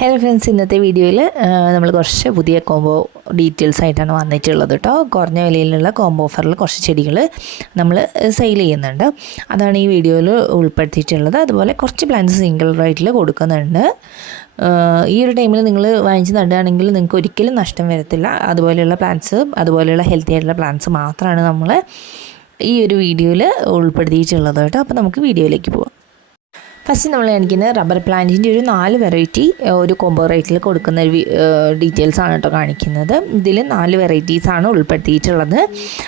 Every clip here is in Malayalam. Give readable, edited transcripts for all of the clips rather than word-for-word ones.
ഹലോ ഫ്രണ്ട്സ്, ഇന്നത്തെ വീഡിയോയിൽ നമ്മൾ കുറച്ച് പുതിയ കോംബോ ഡീറ്റെയിൽസ് ആയിട്ടാണ് വന്നിട്ടുള്ളത് കേട്ടോ. കുറഞ്ഞ വിലയിലുള്ള കോംബോ ഓഫറിൽ കുറച്ച് ചെടികൾ നമ്മൾ സെയിൽ ചെയ്യുന്നുണ്ട്. അതാണ് ഈ വീഡിയോയിൽ ഉൾപ്പെടുത്തിയിട്ടുള്ളത്. അതുപോലെ കുറച്ച് പ്ലാന്റ്സ് സിംഗിൾ റേറ്റിൽ കൊടുക്കുന്നുണ്ട്. ഈ ഒരു ടൈമിൽ നിങ്ങൾ വാങ്ങിച്ച് നടുകയാണെങ്കിൽ നിങ്ങൾക്ക് ഒരിക്കലും നഷ്ടം വരത്തില്ല. അതുപോലെയുള്ള പ്ലാന്റ്സ്, അതുപോലെയുള്ള ഹെൽത്തി ആയിട്ടുള്ള പ്ലാന്റ്സ് മാത്രമാണ് നമ്മൾ ഈ ഒരു വീഡിയോയിൽ ഉൾപ്പെടുത്തിയിട്ടുള്ളത് കേട്ടോ. അപ്പോൾ നമുക്ക് വീഡിയോയിലേക്ക് പോകാം. ഫസ്റ്റ് നമ്മൾ കാണിക്കുന്നത് റബ്ബർ പ്ലാന്റിൻ്റെ ഒരു 4 വെറൈറ്റി ഒരു കോംബോ റേറ്റിൽ കൊടുക്കുന്ന ഒരു ഡീറ്റെയിൽസ് ആണ് കേട്ടോ കാണിക്കുന്നത്. ഇതിൽ 4 വെറൈറ്റീസാണ് ഉൾപ്പെടുത്തിയിട്ടുള്ളത്.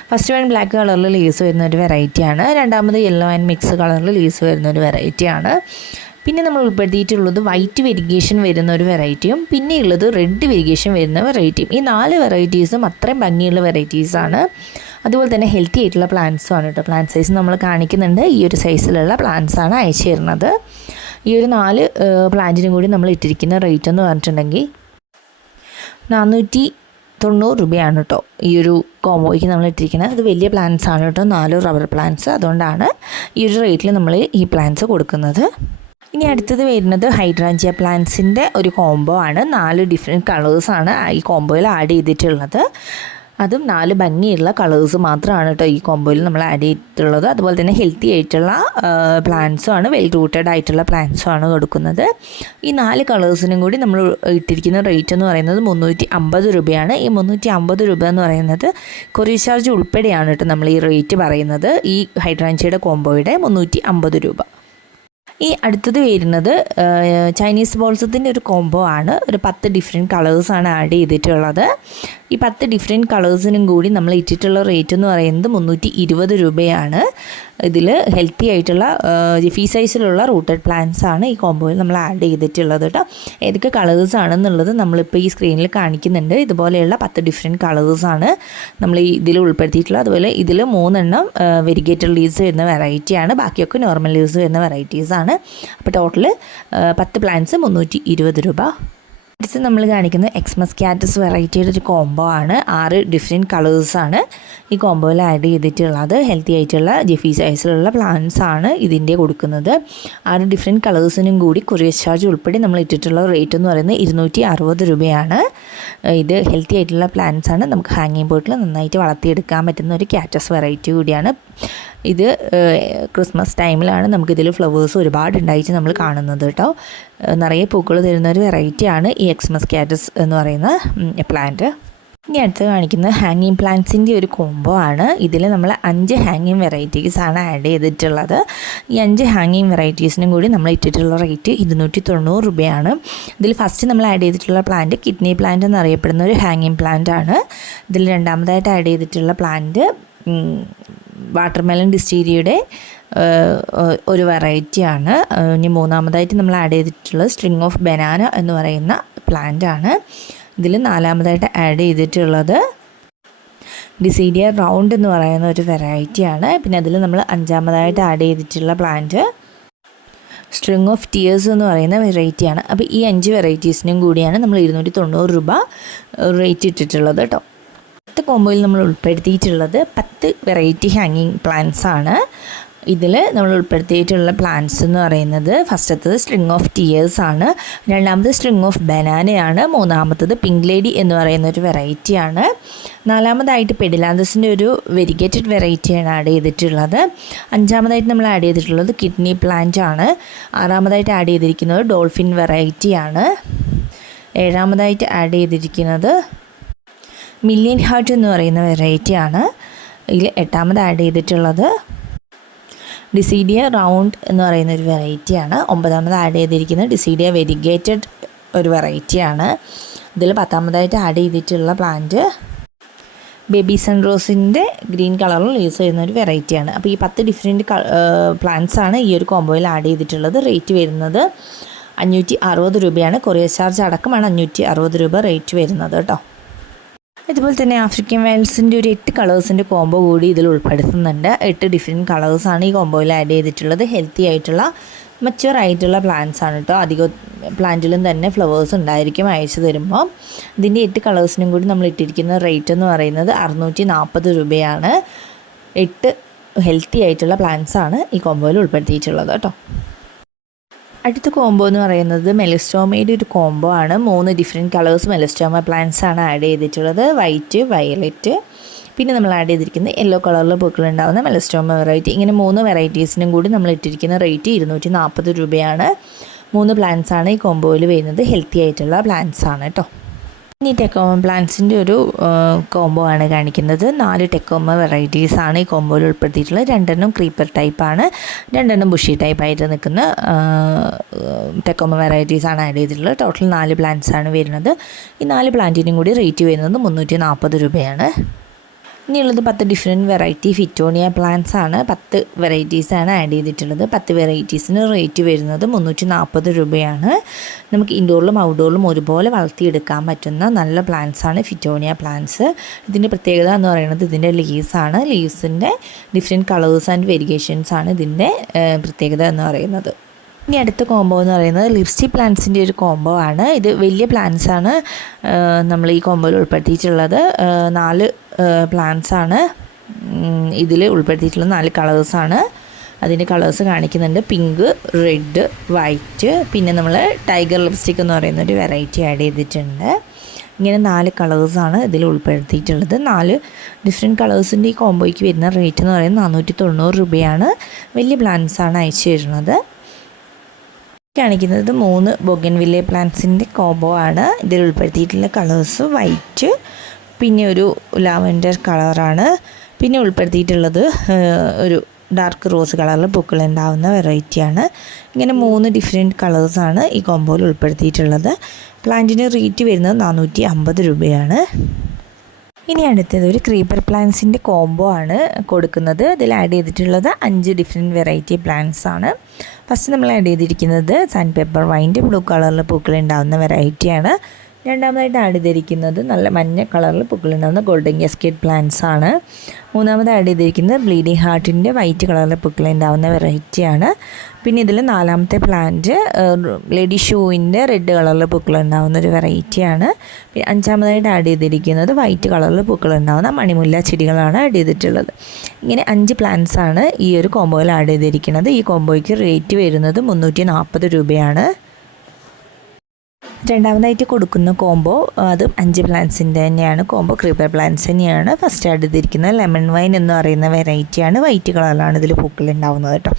ഫസ്റ്റ് വൺ ബ്ലാക്ക് കളറിൽ ലീവ്സ് വരുന്ന ഒരു വെറൈറ്റിയാണ്. രണ്ടാമത് യെല്ലോ ആൻഡ് മിക്സ് കളറിൽ ലീവ്സ് വരുന്ന ഒരു വെറൈറ്റിയാണ്. പിന്നെ നമ്മൾ ഉൾപ്പെടുത്തിയിട്ടുള്ളത് വൈറ്റ് വെരിഗേഷൻ വരുന്ന ഒരു വെറൈറ്റിയും പിന്നെ ഉള്ളത് റെഡ് വെരിഗേഷൻ വരുന്ന വെറൈറ്റിയും. ഈ 4 വെറൈറ്റീസും അത്രയും ഭംഗിയുള്ള വെറൈറ്റീസാണ്. അതുപോലെ തന്നെ ഹെൽത്തി ആയിട്ടുള്ള പ്ലാന്റ്സും ആണ് കേട്ടോ. പ്ലാന്റ് സൈസ് നമ്മൾ കാണിക്കുന്നുണ്ട്. ഈ ഒരു സൈസിലുള്ള പ്ലാന്റ്സാണ് അയച്ചു തരുന്നത്. ഈ ഒരു 4 പ്ലാന്റിനും കൂടി നമ്മൾ ഇട്ടിരിക്കുന്ന റേറ്റ് എന്ന് പറഞ്ഞിട്ടുണ്ടെങ്കിൽ 490 രൂപയാണ് കേട്ടോ. ഈ ഒരു കോംബോയ്ക്ക് നമ്മൾ ഇട്ടിരിക്കുന്നത്. അത് വലിയ പ്ലാന്റ്സ് ആണ് കേട്ടോ, 4 റബ്ബർ പ്ലാന്റ്സ്. അതുകൊണ്ടാണ് ഈ ഒരു റേറ്റിൽ നമ്മൾ ഈ പ്ലാന്റ്സ് കൊടുക്കുന്നത്. ഇനി അടുത്തത് വരുന്നത് ഹൈഡ്രാഞ്ചിയ പ്ലാന്റ്സിൻ്റെ ഒരു കോംബോ ആണ്. 4 ഡിഫറെൻറ്റ് കളേഴ്സാണ് ഈ കോംബോയിൽ ആഡ് ചെയ്തിട്ടുള്ളത്. അതും 4 ഭംഗിയുള്ള കളേഴ്സ് മാത്രമാണ് കേട്ടോ ഈ കോംബോയിൽ നമ്മൾ ആഡ് ചെയ്തിട്ടുള്ളത്. അതുപോലെ തന്നെ ഹെൽത്തി ആയിട്ടുള്ള പ്ലാന്റ്സും ആണ്, വെൽ റൂട്ടഡ് ആയിട്ടുള്ള പ്ലാന്റ്സും ആണ് കൊടുക്കുന്നത്. ഈ 4 കളേഴ്സിനും കൂടി നമ്മൾ ഇട്ടിരിക്കുന്ന റേറ്റ് എന്ന് പറയുന്നത് 350 രൂപയാണ്. ഈ 350 രൂപ എന്ന് പറയുന്നത് കൊറിയർ ചാർജ് ഉൾപ്പെടെയാണ് കേട്ടോ നമ്മൾ ഈ റേറ്റ് പറയുന്നത്. ഈ ഹൈഡ്രാഞ്ചിയുടെ കോംബോയുടെ 350 രൂപ. ഈ അടുത്തത് വരുന്നത് ചൈനീസ് ബോൾസത്തിൻ്റെ ഒരു കോംബോ ആണ്. ഒരു 10 ഡിഫറെൻറ്റ് കളേഴ്സാണ് ആഡ് ചെയ്തിട്ടുള്ളത്. ഈ 10 ഡിഫറെൻറ്റ് കളേഴ്സിനും കൂടി നമ്മൾ ഇട്ടിട്ടുള്ള റേറ്റ് എന്ന് പറയുന്നത് 320 രൂപയാണ്. ഇതിൽ ഹെൽത്തി ആയിട്ടുള്ള ജിഫി സൈസിലുള്ള റൂട്ടഡ് പ്ലാന്റ്സ് ആണ് ഈ കോംബോയിൽ നമ്മൾ ആഡ് ചെയ്തിട്ടുള്ളത് കേട്ടോ. ഏതൊക്കെ കളേഴ്സ് ആണെന്നുള്ളത് നമ്മളിപ്പോൾ ഈ സ്ക്രീനിൽ കാണിക്കുന്നുണ്ട്. ഇതുപോലെയുള്ള 10 ഡിഫറെൻറ്റ് കളേഴ്സാണ് നമ്മൾ ഇതിൽ ഉൾപ്പെടുത്തിയിട്ടുള്ളത്. അതുപോലെ ഇതിൽ 3 എണ്ണം വെരിഗേറ്റഡ് ലീവ്സ് വരുന്ന വെറൈറ്റിയാണ്. ബാക്കിയൊക്കെ നോർമൽ ലീവ്സ് വരുന്ന വെറൈറ്റീസാണ്. അപ്പോൾ ടോട്ടൽ 10 പ്ലാന്റ്സ് 320 രൂപ. അടുത്ത് നമ്മൾ കാണിക്കുന്നത് എക്സ്മസ് ക്യാറ്റസ് വെറൈറ്റിയുടെ ഒരു കോംബോ ആണ്. 6 ഡിഫറെൻറ്റ് കളേഴ്സാണ് ഈ കോംബോയിൽ ആഡ് ചെയ്തിട്ടുള്ളത്. ഹെൽത്തി ആയിട്ടുള്ള ജിഫി സൈസിലുള്ള പ്ലാന്റ്സ് ആണ് ഇതിൻ്റെ കൊടുക്കുന്നത്. 6 ഡിഫറെൻറ്റ് കളേഴ്സിനും കൂടി കൊറിയർ ചാർജ് ഉൾപ്പെടെ നമ്മൾ ഇട്ടിട്ടുള്ള റേറ്റ് എന്ന് പറയുന്നത് 260 രൂപയാണ്. ഇത് ഹെൽത്തി ആയിട്ടുള്ള പ്ലാന്റ്സ് ആണ്. നമുക്ക് ഹാങ്ങിങ് പോട്ടിൽ നന്നായിട്ട് വളർത്തിയെടുക്കാൻ പറ്റുന്ന ഒരു ക്യാറ്റസ് വെറൈറ്റി കൂടിയാണ്. ഇത് ക്രിസ്മസ് ടൈമിലാണ് നമുക്കിതിൽ ഫ്ലവേഴ്സ് ഒരുപാട് ഉണ്ടായിട്ട് നമ്മൾ കാണുന്നത് കേട്ടോ. നിറയെ പൂക്കൾ തരുന്ന ഒരു വെറൈറ്റിയാണ് ഈ എക്സ്മസ് ക്യാറ്റസ് എന്ന് പറയുന്ന പ്ലാന്റ്. ഇനി അടുത്ത് കാണിക്കുന്നത് ഹാങ്ങിങ് പ്ലാന്റ്സിൻ്റെ ഒരു കോംബോ ആണ്. ഇതിൽ നമ്മൾ 5 ഹാങ്ങിങ് വെറൈറ്റീസാണ് ആഡ് ചെയ്തിട്ടുള്ളത്. ഈ 5 ഹാങ്ങിങ് വെറൈറ്റീസിനും കൂടി നമ്മൾ ഇട്ടിട്ടുള്ള റേറ്റ് 290 രൂപയാണ്. ഇതിൽ ഫസ്റ്റ് നമ്മൾ ആഡ് ചെയ്തിട്ടുള്ള പ്ലാന്റ് കിഡ്നി പ്ലാന്റ് എന്നറിയപ്പെടുന്ന ഒരു ഹാങ്ങിങ് പ്ലാന്റ് ആണ്. ഇതിൽ രണ്ടാമതായിട്ട് ആഡ് ചെയ്തിട്ടുള്ള പ്ലാന്റ് വാട്ടർമെലൺ ഡിസ്റ്റീരിയയുടെ ഒരു വെറൈറ്റിയാണ്. ഇനി മൂന്നാമതായിട്ട് നമ്മൾ ആഡ് ചെയ്തിട്ടുള്ളത് സ്ട്രിങ് ഓഫ് ബനാന എന്ന് പറയുന്ന പ്ലാന്റ് ആണ്. ഇതിൽ നാലാമതായിട്ട് ആഡ് ചെയ്തിട്ടുള്ളത് ഡിസീഡിയ റൗണ്ട് എന്ന് പറയുന്ന ഒരു വെറൈറ്റിയാണ്. പിന്നെ അതിൽ നമ്മൾ 5ആമതായിട്ട് ആഡ് ചെയ്തിട്ടുള്ള പ്ലാന്റ് സ്ട്രിങ് ഓഫ് ടിയേഴ്സ് എന്ന് പറയുന്ന വെറൈറ്റിയാണ്. അപ്പോൾ ഈ 5 വെറൈറ്റീസിനും കൂടിയാണ് നമ്മൾ 290 രൂപ റേറ്റ് ഇട്ടിട്ടുള്ളത് കേട്ടോ. അടുത്ത കോംബോയിൽ നമ്മൾ ഉൾപ്പെടുത്തിയിട്ടുള്ളത് 10 വെറൈറ്റി ഹാങ്ങിങ് പ്ലാന്റ്സ് ആണ്. ഇതിൽ നമ്മൾ ഉൾപ്പെടുത്തിയിട്ടുള്ള പ്ലാന്റ്സ് എന്ന് പറയുന്നത് ഫസ്റ്റത്തത് സ്ട്രിങ് ഓഫ് ടിയേഴ്സ് ആണ്. രണ്ടാമത് സ്ട്രിങ് ഓഫ് ബനാനയാണ്. മൂന്നാമത്തത് പിങ്ക് ലേഡി എന്ന് പറയുന്ന ഒരു വെറൈറ്റിയാണ്. നാലാമതായിട്ട് പെഡിലാന്തസിൻ്റെ ഒരു വെരിഗേറ്റഡ് വെറൈറ്റിയാണ് ആഡ് ചെയ്തിട്ടുള്ളത്. 5ആമതായിട്ട് നമ്മൾ ആഡ് ചെയ്തിട്ടുള്ളത് കിഡ്നി പ്ലാന്റ് ആണ്. 6ആമതായിട്ട് ആഡ് ചെയ്തിരിക്കുന്നത് ഡോൾഫിൻ വെറൈറ്റിയാണ്. 7ആമതായിട്ട് ആഡ് ചെയ്തിരിക്കുന്നത് മില്യൻ ഹാർട്ട് എന്ന് പറയുന്ന വെറൈറ്റിയാണ്. ഇതിൽ 8ആമത് ആഡ് ചെയ്തിട്ടുള്ളത് ഡിസീഡിയ റൗണ്ട് എന്ന് പറയുന്ന ഒരു വെറൈറ്റിയാണ്. 9ആമത് ആഡ് ചെയ്തിരിക്കുന്നത് ഡിസീഡിയ വെരിഗേറ്റഡ് ഒരു വെറൈറ്റിയാണ്. ഇതിൽ 10ആമതായിട്ട് ആഡ് ചെയ്തിട്ടുള്ള പ്ലാന്റ് ബേബി സൺറോസിൻ്റെ ഗ്രീൻ കളറിൽ യൂസ് ചെയ്യുന്ന ഒരു വെറൈറ്റിയാണ്. അപ്പോൾ ഈ 10 ഡിഫറെൻറ്റ് പ്ലാന്റ്സ് ആണ് ഈ ഒരു കോംബോയിൽ ആഡ് ചെയ്തിട്ടുള്ളത്. റേറ്റ് വരുന്നത് 560 രൂപയാണ്. കൊറിയർ ചാർജ് അടക്കമാണ് 560 രൂപ റേറ്റ് വരുന്നത് കേട്ടോ. ഇതുപോലെ തന്നെ ആഫ്രിക്കൻ വൈൽഡ്സിൻ്റെ ഒരു 8 കളേഴ്സിൻ്റെ കോംബോ കൂടി ഇതിൽ ഉൾപ്പെടുത്തുന്നുണ്ട്. 8 ഡിഫറെൻറ്റ് കളേഴ്സാണ് ഈ കോംബോയിൽ ആഡ് ചെയ്തിട്ടുള്ളത്. ഹെൽത്തി ആയിട്ടുള്ള മച്ചുവർ ആയിട്ടുള്ള പ്ലാന്റ്സ് ആണ് കേട്ടോ. അധികം പ്ലാന്റിലും തന്നെ ഫ്ലവേഴ്സ് ഉണ്ടായിരിക്കും അയച്ചു തരുമ്പോൾ. ഇതിൻ്റെ 8 കളേഴ്സിനും കൂടി നമ്മൾ ഇട്ടിരിക്കുന്ന റേറ്റ് എന്ന് പറയുന്നത് 640 രൂപയാണ്. 8 ഹെൽത്തി ആയിട്ടുള്ള പ്ലാന്റ്സ് ആണ് ഈ കോംബോയിൽ ഉൾപ്പെടുത്തിയിട്ടുള്ളത് കേട്ടോ. അടുത്ത കോംബോ എന്ന് പറയുന്നത് മെലസ്റ്റോമയുടെ ഒരു കോംബോ ആണ്. 3 ഡിഫറെൻറ്റ് കളേഴ്സ് മെലസ്റ്റോമ പ്ലാന്റ്സ് ആണ് ആഡ് ചെയ്തിട്ടുള്ളത്. വൈറ്റ്, വയലറ്റ്, പിന്നെ നമ്മൾ ആഡ് ചെയ്തിരിക്കുന്നത് യെല്ലോ കളറിൽ പൂക്കളുണ്ടാകുന്ന മെലസ്റ്റോമ വെറൈറ്റി. ഇങ്ങനെ 3 വെറൈറ്റീസിനും കൂടി നമ്മൾ ഇട്ടിരിക്കുന്ന റേറ്റ് 240 രൂപയാണ്. 3 പ്ലാന്റ്സ് ആണ് ഈ കോംബോയിൽ വരുന്നത്. ഹെൽത്തി ആയിട്ടുള്ള പ്ലാന്റ്സ് ആണ് കേട്ടോ. ഇനി ടെക്കോമ പ്ലാന്റ്സിൻ്റെ ഒരു കോംബോ ആണ് കാണിക്കുന്നത്. 4 ടെക്കോമ വെറൈറ്റീസ് ആണ് ഈ കോംബോയിൽ ഉൾപ്പെടുത്തിയിട്ടുള്ളത്. 2 ക്രീപ്പർ ടൈപ്പാണ്, 2 ബുഷി ടൈപ്പായിട്ട് നിൽക്കുന്ന ടെക്കോമ വെറൈറ്റീസ് ആണ് ആഡ് ചെയ്തിട്ടുള്ളത്. ടോട്ടൽ 4 പ്ലാന്റ്സ് ആണ് വരുന്നത്. ഈ 4 പ്ലാന്റിനും കൂടി റേറ്റ് വരുന്നത് 340 രൂപയാണ്. ഇനിയുള്ളത് 10 ഡിഫറെൻറ്റ് വെറൈറ്റി ഫിറ്റോണിയ പ്ലാന്റ്സ് ആണ്. 10 വെറൈറ്റീസാണ് ആഡ് ചെയ്തിട്ടുള്ളത്. 10 വെറൈറ്റീസിന് റേറ്റ് വരുന്നത് 340 രൂപയാണ്. നമുക്ക് ഇൻഡോറിലും ഔട്ട്ഡോറിലും ഒരുപോലെ വളർത്തിയെടുക്കാൻ പറ്റുന്ന നല്ല പ്ലാന്റ്സ് ആണ് ഫിറ്റോണിയ പ്ലാന്റ്സ്. ഇതിൻ്റെ പ്രത്യേകത എന്ന് പറയുന്നത് ഇതിൻ്റെ ലീവ്സാണ്. ലീവ്സിൻ്റെ ഡിഫറെൻറ്റ് കളേഴ്സ് ആൻഡ് വേരിയേഷൻസ് ആണ് ഇതിൻ്റെ പ്രത്യേകത എന്ന് പറയുന്നത്. ഇനി അടുത്ത കോംബോ എന്ന് പറയുന്നത് ലിപ്സ്റ്റിക് പ്ലാന്റ്സിൻ്റെ ഒരു കോംബോ ആണ്. ഇത് വലിയ പ്ലാന്റ്സ് ആണ് നമ്മൾ ഈ കോംബോയിൽ ഉൾപ്പെടുത്തിയിട്ടുള്ളത്. 4 പ്ലാന്റ്സ് ആണ് ഇതിൽ ഉൾപ്പെടുത്തിയിട്ടുള്ളത്. 4 കളേഴ്സാണ്. അതിൻ്റെ കളേഴ്സ് കാണിക്കുന്നുണ്ട്. പിങ്ക്, റെഡ്, വൈറ്റ്, പിന്നെ നമ്മൾ ടൈഗർ ലിപ്സ്റ്റിക് എന്ന് പറയുന്നൊരു വെറൈറ്റി ആഡ് ചെയ്തിട്ടുണ്ട്. ഇങ്ങനെ 4 കളേഴ്സാണ് ഇതിൽ ഉൾപ്പെടുത്തിയിട്ടുള്ളത്. 4 ഡിഫറെൻറ്റ് കളേഴ്സിൻ്റെ ഈ കോംബോയ്ക്ക് വരുന്ന റേറ്റ് എന്ന് പറയുന്നത് 490 രൂപയാണ്. വലിയ പ്ലാന്റ്സാണ് അയച്ചു തരുന്നത്. കാണിക്കുന്നത് 3 ബൊഗൻവില്ലെ പ്ലാന്റ്സിൻ്റെ കോംബോ ആണ്. ഇതിൽ ഉൾപ്പെടുത്തിയിട്ടുള്ള കളേഴ്സ് വൈറ്റ്, പിന്നെ ഒരു ലാവൻഡർ കളറാണ്. പിന്നെ ഉൾപ്പെടുത്തിയിട്ടുള്ളത് ഒരു ഡാർക്ക് റോസ് കളറിൽ പൂക്കളുണ്ടാവുന്ന വെറൈറ്റിയാണ്. ഇങ്ങനെ 3 ഡിഫറെൻറ്റ് കളേഴ്സാണ് ഈ കോംബോയിൽ ഉൾപ്പെടുത്തിയിട്ടുള്ളത്. പ്ലാന്റിന് റേറ്റ് വരുന്നത് 450 രൂപയാണ്. ഇനി അടുത്തത് ഒരു ക്രീപ്പർ പ്ലാന്റ്സിൻ്റെ കോംബോ ആണ് കൊടുക്കുന്നത്. ഇതിൽ ആഡ് ചെയ്തിട്ടുള്ളത് 5 ഡിഫറെൻറ്റ് വെറൈറ്റി പ്ലാന്റ്സ് ആണ്. ഫസ്റ്റ് നമ്മൾ ആഡ് ചെയ്തിരിക്കുന്നത് സാൻഡ് പേപ്പർ വൈൻ്റെ ബ്ലൂ കളറിൽ പൂക്കളുണ്ടാകുന്ന വെറൈറ്റിയാണ്. രണ്ടാമതായിട്ട് ആഡ് ചെയ്തിരിക്കുന്നത് നല്ല മഞ്ഞ കളറിൽ പൂക്കളുണ്ടാകുന്ന ഗോൾഡൻ കാസ്കേഡ് പ്ലാന്റ്സ് ആണ്. മൂന്നാമത് ആഡ് ചെയ്തിരിക്കുന്നത് ബ്ലീഡിംഗ് ഹാർട്ടിൻ്റെ വൈറ്റ് കളറിൽ പൂക്കളുണ്ടാകുന്ന വെറൈറ്റിയാണ്. പിന്നെ ഇതിൽ 4ാമത്തെ പ്ലാന്റ് ലേഡി ഷൂവിൻ്റെ റെഡ് കളറിൽ പൂക്കളുണ്ടാകുന്ന ഒരു വെറൈറ്റിയാണ്. പിന്നെ 5ാമതായിട്ട് ആഡ് ചെയ്തിരിക്കുന്നത് വൈറ്റ് കളറിൽ പൂക്കളുണ്ടാകുന്ന മണിമുല്ല ചെടികളാണ് ആഡ് ചെയ്തിട്ടുള്ളത്. ഇങ്ങനെ 5 പ്ലാന്റ്സ് ആണ് ഈ ഒരു കോംബോയിൽ ആഡ് ചെയ്തിരിക്കുന്നത്. ഈ കോംബോയ്ക്ക് റേറ്റ് വരുന്നത് 340 രൂപയാണ്. രണ്ടാമതായിട്ട് കൊടുക്കുന്ന കോംബോ അത് 5 പ്ലാന്റ്സിൻ്റെ തന്നെയാണ്. കോംബോ ക്രീപ്പർ പ്ലാന്റ്സ് തന്നെയാണ്. ഫസ്റ്റ് ആഡ് ചെയ്തിരിക്കുന്നത് ലെമൺ വൈൻ എന്ന് പറയുന്ന വെറൈറ്റിയാണ്. വൈറ്റ് കളറിലാണ് ഇതിൽ പൂക്കളുണ്ടാവുന്നത് കേട്ടോ.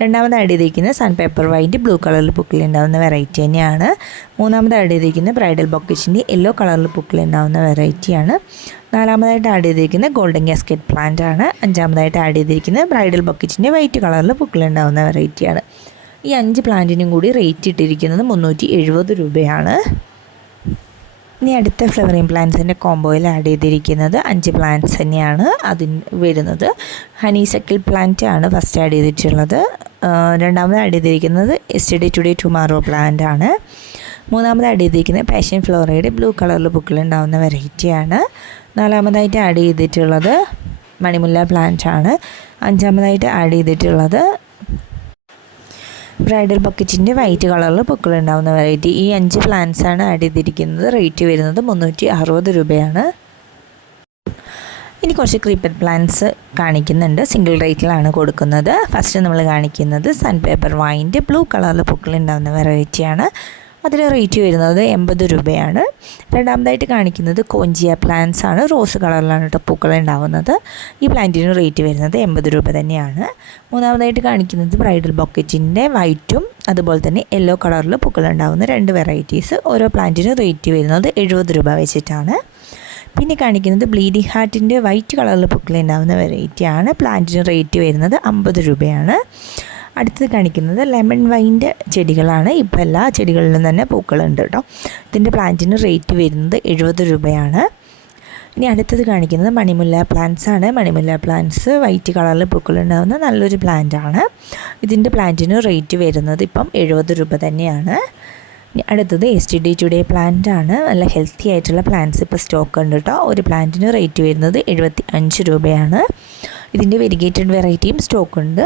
രണ്ടാമത് ആഡ് ചെയ്തിരിക്കുന്നത് സാൻഡ് പേപ്പർ വൈറ്റ് ബ്ലൂ കളറിൽ പൂക്കളുണ്ടാവുന്ന വെറൈറ്റി തന്നെയാണ്. മൂന്നാമത് ആഡ് ചെയ്തിരിക്കുന്നത് ബ്രൈഡൽ ബൊക്കറ്റിൻ്റെ യെല്ലോ കളറിൽ പൂക്കളുണ്ടാവുന്ന വെറൈറ്റിയാണ്. 4ാമതായിട്ട് ആഡ് ചെയ്തിരിക്കുന്നത് ഗോൾഡൻ കാസ്കേഡ് പ്ലാന്റ് ആണ്. 5ാമതായിട്ട് ആഡ് ചെയ്തിരിക്കുന്നത് ബ്രൈഡൽ ബൊക്കറ്റിൻ്റെ വൈറ്റ് കളറിൽ പൂക്കളുണ്ടാവുന്ന വെറൈറ്റിയാണ്. ഈ 5 പ്ലാന്റിനും കൂടി റേറ്റ് ഇട്ടിരിക്കുന്നത് 370 രൂപയാണ്. ഇനി അടുത്ത ഫ്ലവറിങ് പ്ലാന്റ്സിൻ്റെ കോംബോയിൽ ആഡ് ചെയ്തിരിക്കുന്നത് 5 പ്ലാന്റ്സ് തന്നെയാണ്. അതിന് വരുന്നത് ഹണിസക്കിൾ പ്ലാന്റ് ആണ് ഫസ്റ്റ് ആഡ് ചെയ്തിട്ടുള്ളത്. രണ്ടാമത് ആഡ് ചെയ്തിരിക്കുന്നത് യെസ്റ്റർഡേ ടുഡേ ടുമാറോ പ്ലാന്റ് ആണ്. മൂന്നാമത് ആഡ് ചെയ്തിരിക്കുന്നത് പാഷൻ ഫ്ലോറയുടെ ബ്ലൂ കളറിൽ പൂക്കളുണ്ടാകുന്ന വെറൈറ്റിയാണ്. 4ാമതായിട്ട് ആഡ് ചെയ്തിട്ടുള്ളത് മണിമുല്ല പ്ലാന്റ് ആണ്. 5ാമതായിട്ട് ആഡ് ചെയ്തിട്ടുള്ളത് ബ്രൈഡൽ ബക്കറ്റിൻ്റെ വൈറ്റ് കളറിൽ പൂക്കളുണ്ടാകുന്ന വെറൈറ്റി. ഈ 5 പ്ലാന്റ്സ് ആണ് ആഡ് ചെയ്തിരിക്കുന്നത്. റേറ്റ് വരുന്നത് 360 രൂപയാണ്. ഇനി കുറച്ച് ക്രീപ്പർ പ്ലാന്റ്സ് കാണിക്കുന്നുണ്ട്. സിംഗിൾ റേറ്റിലാണ് കൊടുക്കുന്നത്. ഫസ്റ്റ് നമ്മൾ കാണിക്കുന്നത് സാൻഡ് പേപ്പർ വൈൻ്റെ ബ്ലൂ കളറിൽ പൂക്കളുണ്ടാകുന്ന വെറൈറ്റിയാണ്. അതിന് റേറ്റ് വരുന്നത് 80 രൂപയാണ്. രണ്ടാമതായിട്ട് കാണിക്കുന്നത് കോഞ്ചിയ പ്ലാന്റ്സ് ആണ്. റോസ് കളറിലാണ് കേട്ടോ പൂക്കൾ ഉണ്ടാകുന്നത്. ഈ പ്ലാന്റിന് റേറ്റ് വരുന്നത് 80 രൂപ തന്നെയാണ്. മൂന്നാമതായിട്ട് കാണിക്കുന്നത് ബ്രൈഡൽ ബൊക്കറ്റിൻ്റെ വൈറ്റും അതുപോലെ തന്നെ യെല്ലോ കളറിൽ പൂക്കളുണ്ടാകുന്ന 2 വെറൈറ്റീസ്. ഓരോ പ്ലാന്റിന് റേറ്റ് വരുന്നത് 70 രൂപ വെച്ചിട്ടാണ്. പിന്നെ കാണിക്കുന്നത് ബ്ലീഡിംഗ് ഹാർട്ടിൻ്റെ വൈറ്റ് കളറിൽ പൂക്കളുണ്ടാകുന്ന വെറൈറ്റിയാണ്. പ്ലാന്റിന് റേറ്റ് വരുന്നത് 50 രൂപയാണ്. അടുത്തത് കാണിക്കുന്നത് ലെമൺ വൈൻ്റെ ചെടികളാണ്. ഇപ്പോൾ എല്ലാ ചെടികളിലും തന്നെ പൂക്കളുണ്ട് കേട്ടോ. ഇതിൻ്റെ പ്ലാന്റിന് റേറ്റ് വരുന്നത് 70 രൂപയാണ്. ഇനി അടുത്തത് കാണിക്കുന്നത് മണിമുല്ല പ്ലാന്റ്സ് ആണ്. മണിമുല്ല പ്ലാന്റ്സ് വൈറ്റ് കളറിൽ പൂക്കളുണ്ടാകുന്ന നല്ലൊരു പ്ലാന്റാണ്. ഇതിൻ്റെ പ്ലാന്റിന് റേറ്റ് വരുന്നത് ഇപ്പം 70 രൂപ തന്നെയാണ്. ഇനി അടുത്തത് യെസ്റ്റർഡേ ടുഡേ പ്ലാന്റ് ആണ്. നല്ല ഹെൽത്തി ആയിട്ടുള്ള പ്ലാന്റ്സ് ഇപ്പോൾ സ്റ്റോക്ക് ഉണ്ട് കേട്ടോ. ഒരു പ്ലാന്റിന് റേറ്റ് വരുന്നത് 75 രൂപയാണ്. ഇതിൻ്റെ വെരിഗേറ്റഡ് വെറൈറ്റിയും സ്റ്റോക്ക് ഉണ്ട്.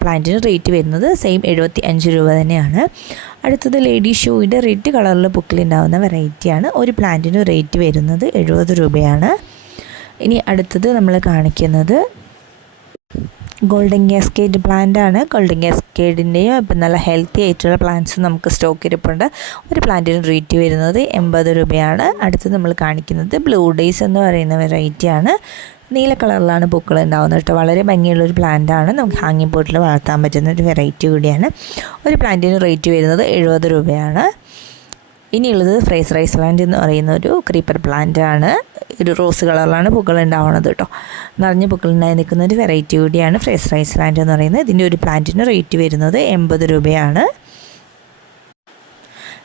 പ്ലാന്റിന് റേറ്റ് വരുന്നത് സെയിം 75 രൂപ തന്നെയാണ്. അടുത്തത് ലേഡി ഷൂവിൻ്റെ റെഡ് കളറിൽ പൂക്കളുണ്ടാകുന്ന വെറൈറ്റിയാണ്. ഒരു പ്ലാന്റിന് റേറ്റ് വരുന്നത് 70 രൂപയാണ്. ഇനി അടുത്തത് നമ്മൾ കാണിക്കുന്നത് ഗോൾഡൻ കാസ്കേഡ് പ്ലാന്റ് ആണ്. ഗോൾഡൻ കാസ്കേഡിൻ്റെയും ഇപ്പം നല്ല ഹെൽത്തി ആയിട്ടുള്ള പ്ലാന്റ്സ് നമുക്ക് സ്റ്റോക്ക് ഇരിപ്പുണ്ട്. ഒരു പ്ലാന്റിന് റേറ്റ് വരുന്നത് 80 രൂപയാണ്. അടുത്ത് നമ്മൾ കാണിക്കുന്നത് ബ്ലൂ ഡേയ്സ് എന്ന് പറയുന്ന വെറൈറ്റിയാണ്. നീല കളറിലാണ് പൂക്കൾ ഉണ്ടാകുന്നത് കേട്ടോ. വളരെ ഭംഗിയുള്ളൊരു പ്ലാന്റാണ്. നമുക്ക് ഹാങ്ങിങ് പോട്ടിൽ വളർത്താൻ പറ്റുന്ന ഒരു വെറൈറ്റി കൂടിയാണ്. ഒരു പ്ലാന്റിന് റേറ്റ് വരുന്നത് 70 രൂപയാണ്. ഇനിയുള്ളത് ഫ്രേസർ ഐസ്ലാൻഡ് എന്ന് പറയുന്ന ഒരു ക്രീപ്പർ പ്ലാന്റ് ആണ്. ഒരു റോസ് കളറിലാണ് പൂക്കൾ ഉണ്ടാവുന്നത് കേട്ടോ. നിറഞ്ഞ പൂക്കൾ ഉണ്ടായി നിൽക്കുന്ന ഒരു വെറൈറ്റി കൂടിയാണ് ഫ്രേസർ ഐസ്ലാൻഡ് എന്ന് പറയുന്നത്. ഇതിൻ്റെ ഒരു പ്ലാന്റിന് റേറ്റ് വരുന്നത് 80 രൂപയാണ്.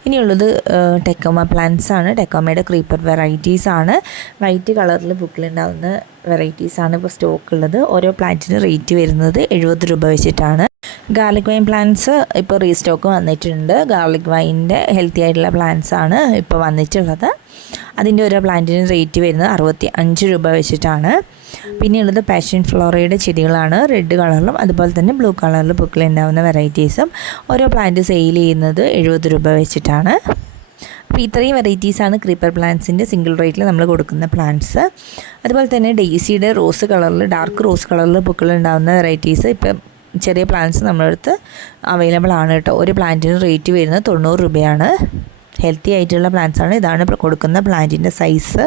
ഇനിയുള്ളത് ടെക്കോമ പ്ലാന്റ്സ് ആണ്. ടെക്കോമയുടെ ക്രീപ്പർ വെറൈറ്റീസ് ആണ്. വൈറ്റ് കളറിൽ പൂക്കളുണ്ടാകുന്ന വെറൈറ്റീസ് ആണ് ഇപ്പോൾ സ്റ്റോക്ക് ഉള്ളത്. ഓരോ പ്ലാന്റിന് റേറ്റ് വരുന്നത് 70 രൂപ വെച്ചിട്ടാണ്. ഗാർലിക് വൈൻ പ്ലാന്റ്സ് ഇപ്പോൾ റീസ്റ്റോക്ക് വന്നിട്ടുണ്ട്. ഗാർലിക് വൈൻ്റെ ഹെൽത്തി ആയിട്ടുള്ള പ്ലാന്റ്സ് ആണ് ഇപ്പോൾ വന്നിട്ടുള്ളത്. അതിൻ്റെ ഓരോ പ്ലാന്റിന് റേറ്റ് വരുന്നത് 65 രൂപ വെച്ചിട്ടാണ്. പിന്നെയുള്ളത് പാഷൻ ഫ്ലോറയുടെ ചെടികളാണ്. റെഡ് കളറിലും അതുപോലെ തന്നെ ബ്ലൂ കളറിലും പൂക്കളുണ്ടാകുന്ന വെറൈറ്റീസും ഓരോ പ്ലാന്റ് സെയിൽ ചെയ്യുന്നത് 70 രൂപ വെച്ചിട്ടാണ്. അപ്പോൾ ഇത്രയും വെറൈറ്റീസാണ് ക്രീപ്പർ പ്ലാന്റ്സിൻ്റെ സിംഗിൾ റേറ്റിൽ നമ്മൾ കൊടുക്കുന്ന പ്ലാന്റ്സ്. അതുപോലെ തന്നെ ഡെയ്സിയുടെ റോസ് കളറിൽ ഡാർക്ക് റോസ് കളറിൽ പൂക്കളുണ്ടാകുന്ന വെറൈറ്റീസ് ഇപ്പം ചെറിയ പ്ലാന്റ്സ് നമ്മുടെ അടുത്ത് അവൈലബിൾ ആണ് കേട്ടോ. ഒരു പ്ലാന്റിന് റേറ്റ് വരുന്നത് 90 രൂപയാണ്. ഹെൽത്തി ആയിട്ടുള്ള പ്ലാന്റ്സ് ആണ്. ഇതാണ് കൊടുക്കുന്ന പ്ലാന്റിൻ്റെ സൈസ്.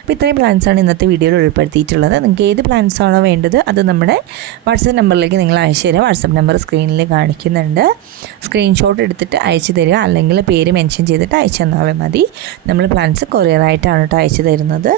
അപ്പോൾ ഇത്രയും പ്ലാന്റ്സാണ് ഇന്നത്തെ വീഡിയോയിൽ ഉൾപ്പെടുത്തിയിട്ടുള്ളത്. നിങ്ങൾക്ക് ഏത് പ്ലാന്റ്സ് ആണോ വേണ്ടത് അത് നമ്മുടെ വാട്സപ്പ് നമ്പറിലേക്ക് നിങ്ങൾ അയച്ചു തരിക. വാട്സപ്പ് നമ്പർ സ്ക്രീനിൽ കാണിക്കുന്നുണ്ട്. സ്ക്രീൻഷോട്ട് എടുത്തിട്ട് അയച്ചു തരിക, അല്ലെങ്കിൽ പേര് മെൻഷൻ ചെയ്തിട്ട് അയച്ചു തന്നാലും മതി. നമ്മൾ പ്ലാന്റ്സ് കൊറിയറായിട്ടാണ് കേട്ടോ അയച്ചു തരുന്നത്.